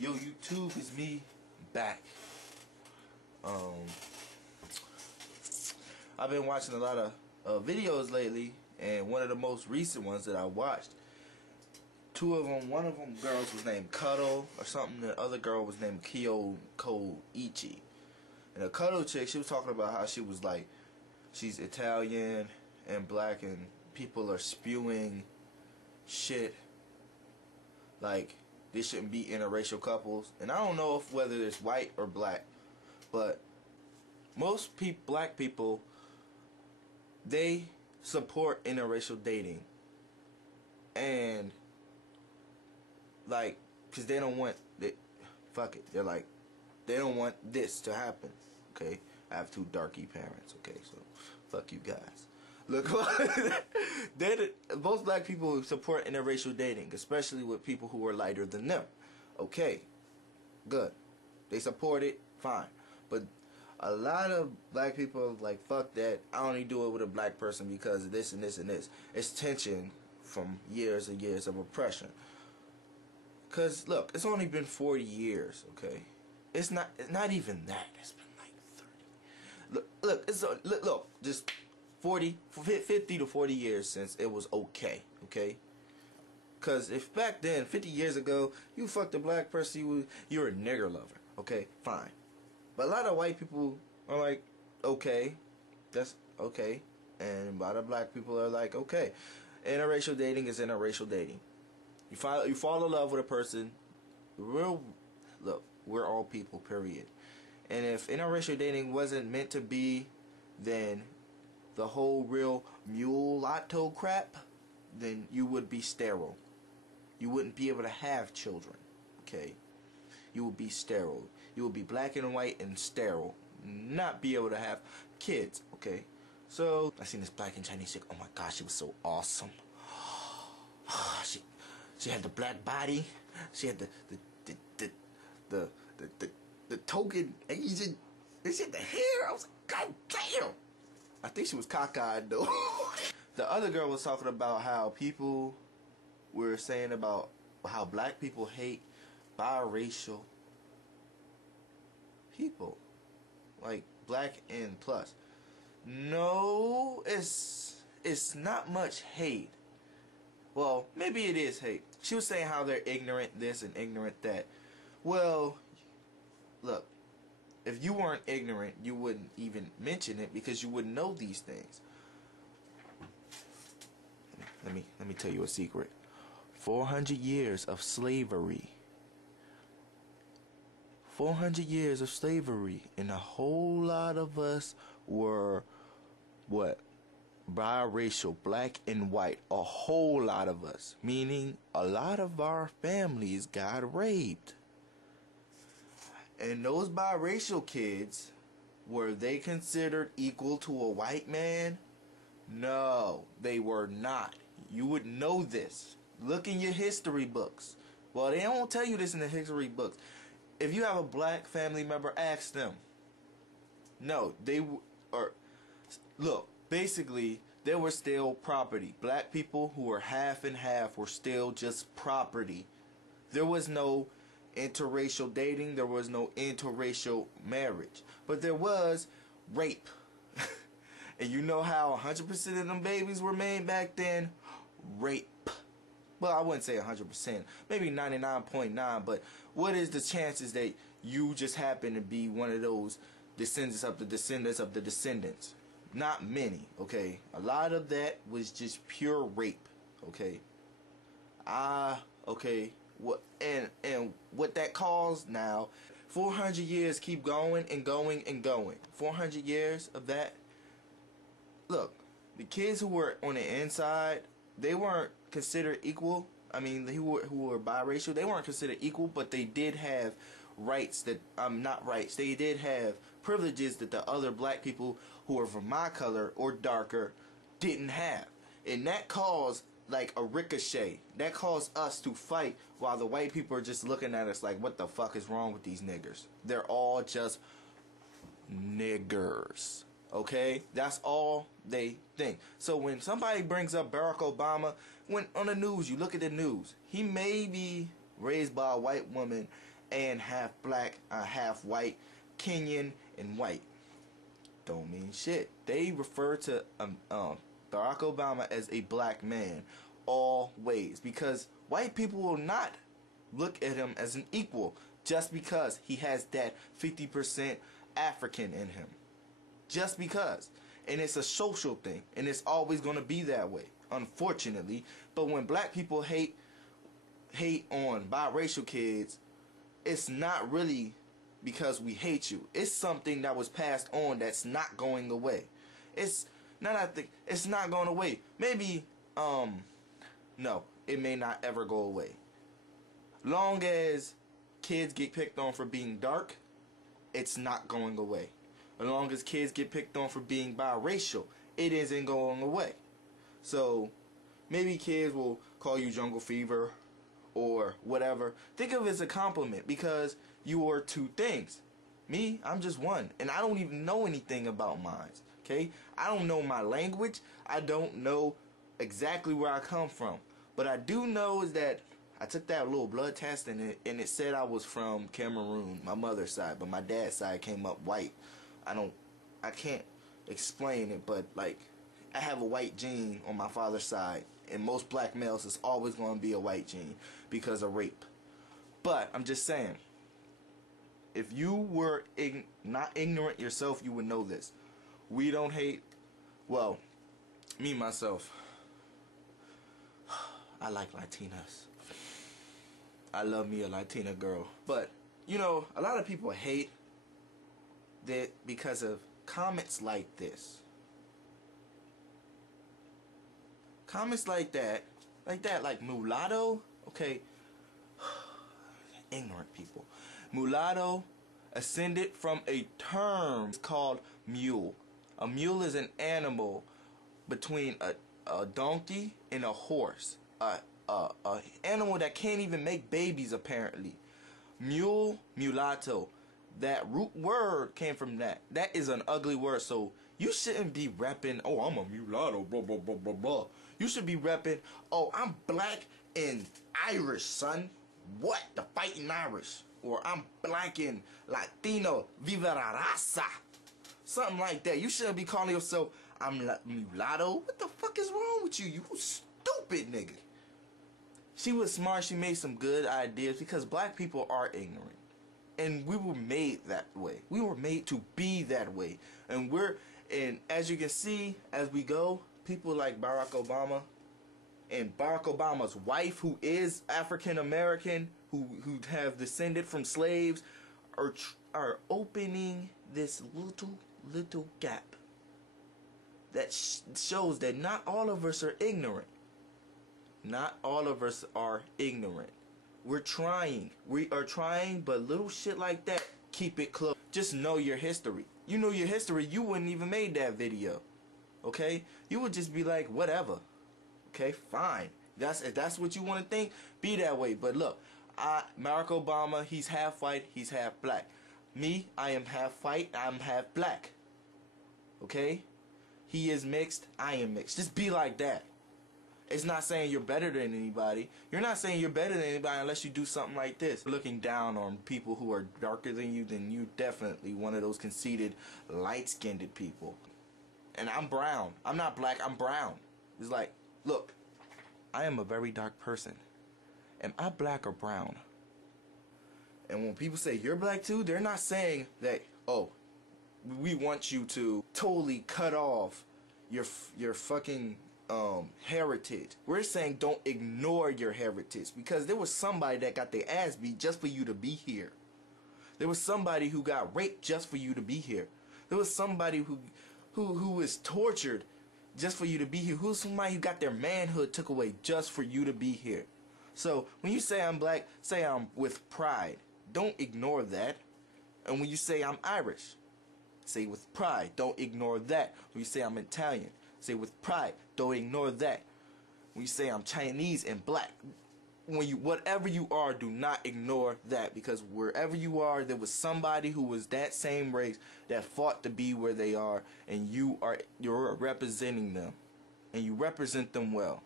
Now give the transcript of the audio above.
Yo, YouTube, is me back. I've been watching a lot of videos lately, and one of the most recent ones that I watched, one of them girls was named Cuddle or something, the other girl was named Koichi. And the Cuddle chick, she was talking about how she was like, she's Italian and black, and people are spewing shit like they shouldn't be interracial couples. And I don't know if whether it's white or black, but most black people, they support interracial dating, and like, cause they don't want fuck it, they're like, they don't want this to happen. Okay, I have two darky parents. Okay, so fuck you guys. Look, most black people support interracial dating, especially with people who are lighter than them. Okay, good. They support it, fine. But a lot of black people like, fuck that. I only do it with a black person because of this and this and this. It's tension from years and years of oppression. Cause look, it's only been 40 years. Okay, it's not even that. It's been like 30. Look, just 50 to 40 years since it was okay. Cause if back then, 50 years ago, you fucked a black person, you're a nigger lover. Okay, fine. But a lot of white people are like, okay, that's okay, and a lot of black people are like, okay, interracial dating is interracial dating. You fall in love with a person. Look, we're all people, period. And if interracial dating wasn't meant to be, then the whole real mulatto crap, then you would be sterile. You wouldn't be able to have children. Okay, you would be sterile. You would be black and white and sterile, not be able to have kids. Okay, so I seen this black and Chinese chick. Oh my gosh, she was so awesome. She had the black body. She had the token Asian. And she had the hair. I was like, God damn. I think she was cockeyed though. The other girl was talking about how people were saying about how black people hate biracial people, like black and plus. No, it's not much hate. Well, maybe it is hate. She was saying how they're ignorant this and ignorant that. Well, look, if you weren't ignorant, you wouldn't even mention it because you wouldn't know these things. Let me tell you a secret. 400 years of slavery. 400 years of slavery, and a whole lot of us were what? Biracial, black and white. A whole lot of us, meaning a lot of our families got raped. And those biracial kids, were they considered equal to a white man? No, they were not. You would know this. Look in your history books. Well, they don't tell you this in the history books. If you have a black family member, ask them. No, look, basically, they were still property. Black people who were half and half were still just property. There was no interracial dating. There was no interracial marriage. But there was rape. And you know how 100% of them babies were made back then? Rape. Well, I wouldn't say 100%. Maybe 99.9. But what is the chances that you just happen to be one of those descendants of the descendants of the descendants? Not many, okay? A lot of that was just pure rape, okay? Okay. What and what that caused now, 400 years keep going and going and going. 400 years of that. Look, the kids who were on the inside, they weren't considered equal. I mean, who were biracial, they weren't considered equal, but they did have rights that not rights. They did have privileges that the other black people who were from my color or darker didn't have. And that caused like a ricochet. That caused us to fight while the white people are just looking at us like, what the fuck is wrong with these niggers? They're all just niggers. Okay, that's all they think. So when somebody brings up Barack Obama, when on the news, you look at the news, he may be raised by a white woman and half black, half white, Kenyan and white. Don't mean shit. They refer to Barack Obama as a black man always, because white people will not look at him as an equal just because he has that 50% African in him. Just because. And it's a social thing, and it's always going to be that way, unfortunately. But when black people hate on biracial kids, it's not really because we hate you. It's something that was passed on that's not going away. It's not going away. Maybe no, it may not ever go away. Long as kids get picked on for being dark, it's not going away. As long as kids get picked on for being biracial, it isn't going away. So maybe kids will call you Jungle Fever or whatever. Think of it as a compliment, because you are two things. Me, I'm just one, and I don't even know anything about mine. Okay, I don't know my language. I don't know exactly where I come from, but I do know is that I took that little blood test, and it said I was from Cameroon, my mother's side, but my dad's side came up white. I can't explain it, but like, I have a white gene on my father's side, and most black males is always going to be a white gene because of rape. But I'm just saying, if you were not ignorant yourself, you would know this. We don't hate, well, me myself, I like Latinas. I love me a Latina girl. But, you know, a lot of people hate that because of comments like this. Comments like that, like mulatto, okay, ignorant people. Mulatto ascended from a term called mule. A mule is an animal between a donkey and a horse. A animal that can't even make babies, apparently. Mule, mulatto. That root word came from that. That is an ugly word, so you shouldn't be repping, oh, I'm a mulatto, blah, blah, blah, blah, blah. You should be repping, oh, I'm black and Irish, son. What? The fighting Irish. Or I'm black and Latino, viva la raza. Something like that. You shouldn't be calling yourself, I'm mulatto. What the fuck is wrong with you? You stupid nigga. She was smart. She made some good ideas, because black people are ignorant. And we were made that way. We were made to be that way. And as you can see, as we go, people like Barack Obama and Barack Obama's wife, who is African American, who have descended from slaves, are opening this little gap that shows that not all of us are ignorant. Not all of us are ignorant. We're trying. We are trying, but little shit like that, keep it close. Just know your history. You know your history, you wouldn't even made that video. Okay? You would just be like, whatever. Okay, fine. If that's what you want to think, be that way. But look, Barack Obama, he's half white, he's half black. Me, I am half white, I'm half black. Okay? He is mixed, I am mixed. Just be like that. It's not saying you're better than anybody. You're not saying you're better than anybody unless you do something like this. Looking down on people who are darker than you, then you definitely one of those conceited, light-skinned people. And I'm brown. I'm not black, I'm brown. It's like, look, I am a very dark person. Am I black or brown? And when people say you're black too, they're not saying that, oh, we want you to totally cut off your fucking heritage. We're saying don't ignore your heritage, because there was somebody that got their ass beat just for you to be here. There was somebody who got raped just for you to be here. There was somebody who was tortured just for you to be here. Who's somebody who got their manhood took away just for you to be here. So when you say I'm black, say I'm with pride. Don't ignore that. And when you say I'm Irish, say with pride. Don't ignore that. When you say I'm Italian, say with pride. Don't ignore that. When you say I'm Chinese and black, whatever you are, do not ignore that, because wherever you are, there was somebody who was that same race that fought to be where they are, and you're representing them, and you represent them well.